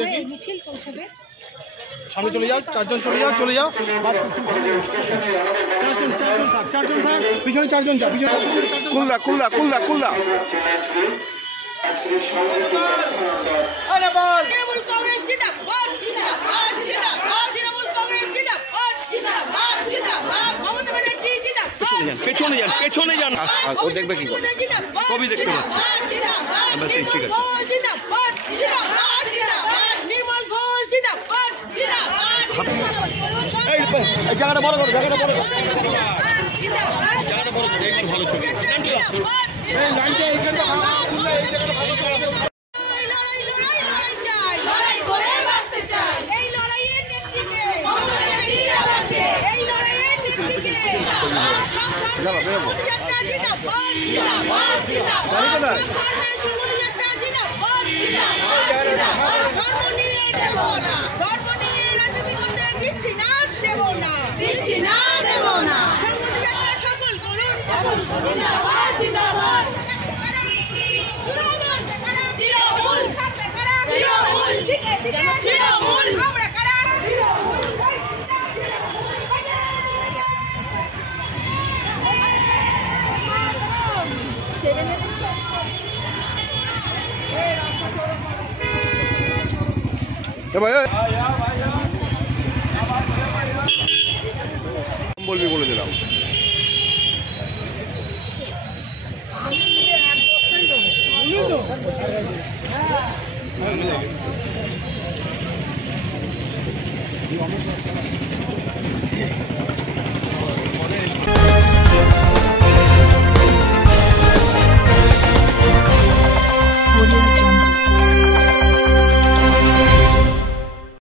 দেখি সামনে চলে যাও, চারজন চলে যাও, চলে যাও। চারজন থাক, পিছনে চারজন যা, পিছনে কুলদা কুলদা কুলদা কুলদা পেছনে যান, পেছনে যান। ও দেখবে কি করে, কবি দেখতে পাচ্ছে। ঠিক আছে, এই জায়গাটা বড় করো, জায়গাটা বড় করো, জায়গাটা বড় করো, এইবার ভালো ছবি। বলবি বলে দিলাম।